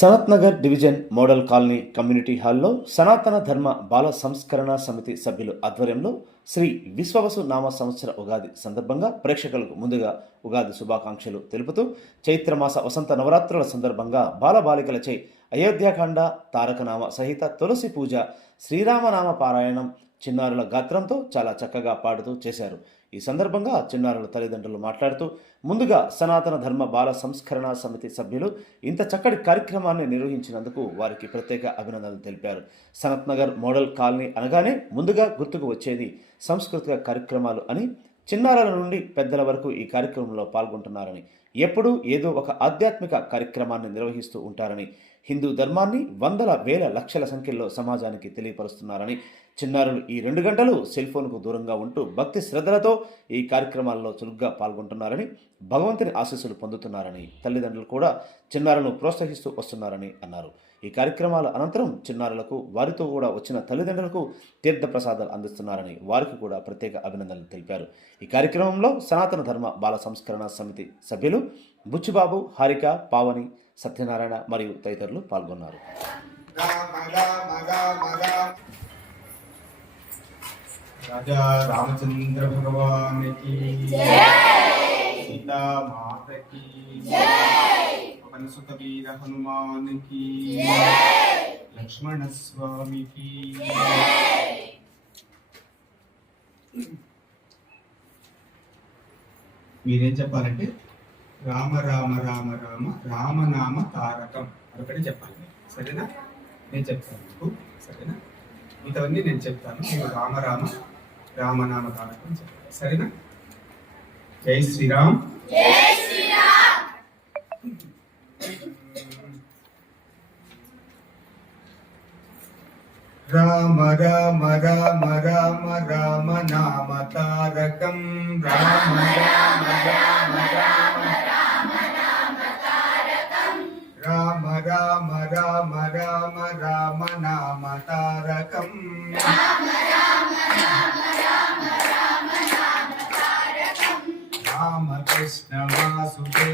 Sanath Nagar division model colony community హాల్లో సనాతన ధర్మ బాల సంస్కరణ సమితి సభ్యులు ఆధ్వర్యంలో శ్రీ విశ్వవసు నామ సంవత్సర ఉగాది సందర్భంగా ప్రేక్షకులకు ముందుగా ఉగాది శుభాకాంక్షలు తెలుపుతూ చైత్రమాస వసంత నవరాత్రుల సందర్భంగా బాలబాలికలచే అయోధ్యాకాండ తారకనామ సహిత తులసి పూజ శ్రీరామనామ పారాయణం చిన్నారుల గాత్రంతో చాలా చక్కగా పాడుతూ చేశారు. ఈ సందర్భంగా చిన్నారుల తల్లిదండ్రులు మాట్లాడుతూ ముందుగా సనాతన ధర్మ బాల సంస్కరణ సమితి సభ్యులు ఇంత చక్కటి కార్యక్రమాన్ని నిర్వహించినందుకు వారికి ప్రత్యేక అభినందనలు తెలిపారు. సనత్ నగర్ మోడల్ కాలనీ అనగానే ముందుగా గుర్తుకు వచ్చేది సాంస్కృతిక కార్యక్రమాలు అని చిన్నారుల నుండి పెద్దల వరకు ఈ కార్యక్రమంలో పాల్గొంటున్నారని ఎప్పుడూ ఏదో ఒక ఆధ్యాత్మిక కార్యక్రమాన్ని నిర్వహిస్తూ ఉంటారని హిందూ ధర్మాన్ని వందల వేల లక్షల సంఖ్యలో సమాజానికి తెలియపరుస్తున్నారని చిన్నారులు ఈ రెండు గంటలు సెల్ ఫోన్కు దూరంగా ఉంటూ భక్తి శ్రద్ధలతో ఈ కార్యక్రమాల్లో చురుగ్గా పాల్గొంటున్నారని భగవంతుని ఆశీస్సులు పొందుతున్నారని తల్లిదండ్రులు కూడా చిన్నారులను ప్రోత్సహిస్తూ వస్తున్నారని అన్నారు. ఈ కార్యక్రమాల అనంతరం చిన్నారులకు వారితో కూడా వచ్చిన తల్లిదండ్రులకు తీర్థప్రసాదాలు అందిస్తున్నారని వారికి కూడా ప్రత్యేక అభినందనలు తెలిపారు. ఈ కార్యక్రమంలో సనాతన ధర్మ బాల సంస్కరణ సమితి సభ్యులు బుచ్చిబాబు హారిక పావని సత్యనారాయణ మరియు తదితరులు పాల్గొన్నారు. రాజా రామచంద్ర భగవాన్ సీతా మాతకి వీర హనుమానికి. లక్ష్మణ స్వామికి మీరేం చెప్పాలంటే రామ రామ రామ రామ రామనామ తారకం ఒకటి చెప్పాలి. సరేనా? నేను చెప్తాను మీకు. సరేనా? మిగతావన్నీ నేను చెప్తాను. రామ రామ రామనామ తారకం చెప్పాలి సరేనా? జై శ్రీరామ్. రామ రామ రామ రామ రామ నామ తారకం. రామ రామ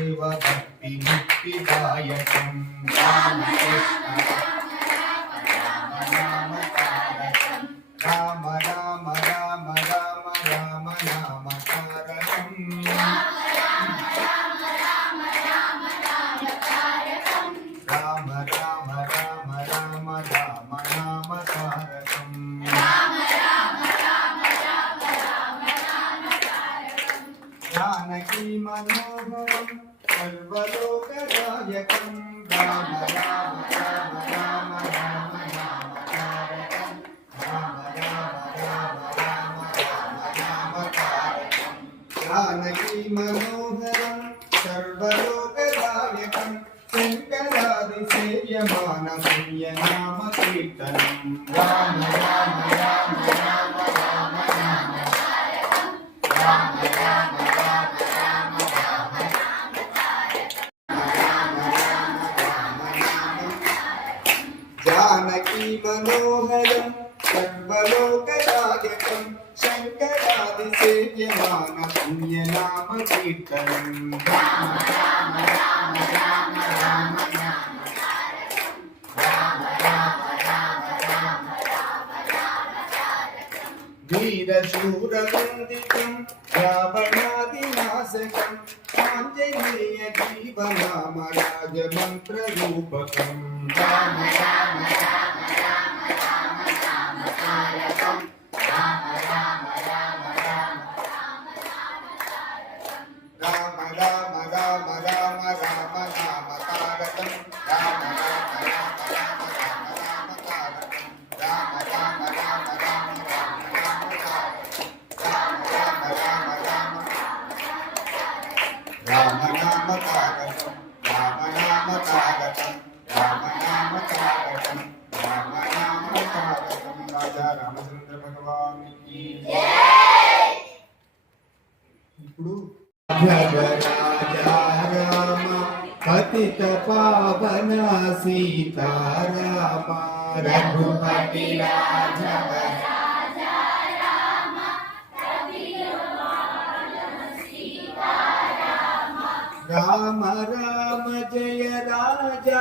వాసుదేవ భక్తి ముక్తిదాయకం రామకృష్ణ రామ చైతన్యమాన పుణ్యనామ కీర్తనం వీరశూరవందితం రావణాదినాశకం ఆంజనేయ జీవనామ రాజమంత్రరూపకం రామ రామ రామ రామ రామ రామ రామ నామ తారకం రామ నామ తారకం రాజా రామచంద్ర భగవాన్ ఇప్పుడు రామ పతిత పావన సీతారామ రఘుపతి రాఘవ రామ రామ జయ రాజా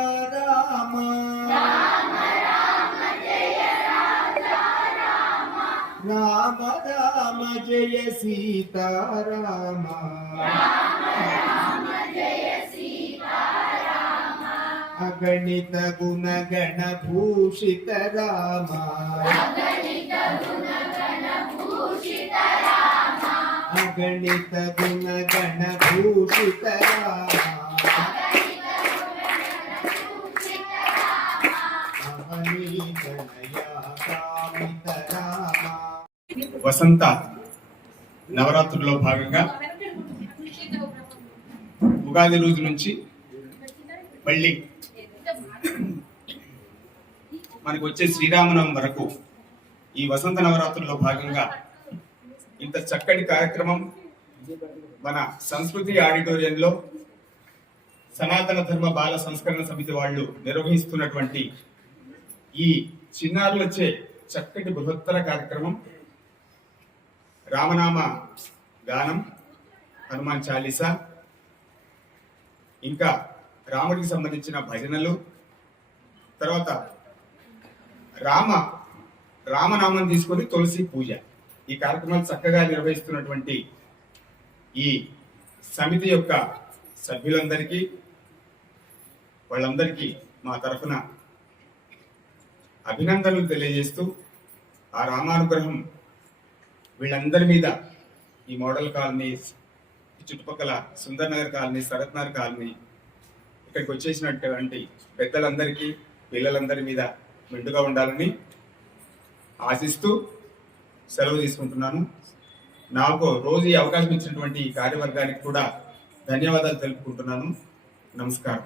రామ రామ జయ సీతారామ అగణిత గుణగణ భూషిత రామ అగణిత గుణగణ భూషిత రామ అవనీతనయా కామిత రామ వసంత నవరాత్రుల్లో భాగంగా ఉగాది రోజు నుంచి మళ్ళీ మనకు వచ్చే శ్రీరామనవం వరకు ఈ వసంత నవరాత్రుల్లో భాగంగా ఇంత చక్కటి కార్యక్రమం మన సంస్కృతి ఆడిటోరియంలో సనాతన ధర్మ బాల సంస్కరణ సమితి వాళ్ళు నిర్వహిస్తున్నటువంటి ఈ చిన్నారులు వచ్చే చక్కటి బృహత్తర కార్యక్రమం. రామనామ గానం హనుమాన్ చాలీసా. ఇంకా రాముడికి సంబంధించిన భజనలు. తర్వాత రామ రామనామం తీసుకొని తులసి పూజ. ఈ కార్యక్రమాలు చక్కగా నిర్వహిస్తున్నటువంటి ఈ సమితి యొక్క సభ్యులందరికీ వాళ్ళందరికీ మా తరఫున అభినందనలు తెలియజేస్తూ ఆ రామానుగ్రహం వీళ్ళందరి మీద ఈ మోడల్ కాలనీ చుట్టుపక్కల సుందర్ నగర్ కాలనీ శరత్ నగర్ కాలనీ ఇక్కడికి వచ్చేసినటువంటి పెద్దలందరికీ పిల్లలందరి మీద మెండుగా ఉండాలని ఆశిస్తూ సెలవు తీసుకుంటున్నాను. నాకు రోజు ఈ అవకాశం ఇచ్చినటువంటి ఈ కార్యవర్గానికి కూడా ధన్యవాదాలు తెలుపుకుంటున్నాను. నమస్కారం.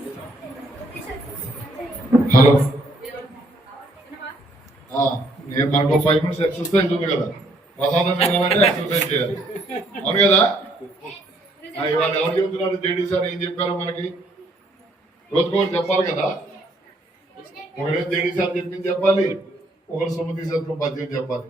హలో. ఆ, నేను మనకు ఫైవ్ మినిట్స్ ఎక్సర్సైజ్ ఉంది కదా. ప్రసాదం తినాలంటే ఎక్సర్సైజ్ చేయాలి. అవును కదా? ఇవాళ ఎవరు చెబుతున్నారు? జేడీ సార్ ఏం చెప్పారు మనకి? రోజుకోరు చెప్పాలి కదా? ఒకటే జేడీ సార్ చెప్పింది చెప్పాలి ఒకరు సుమతి సార్ పద్యం చెప్పాలి.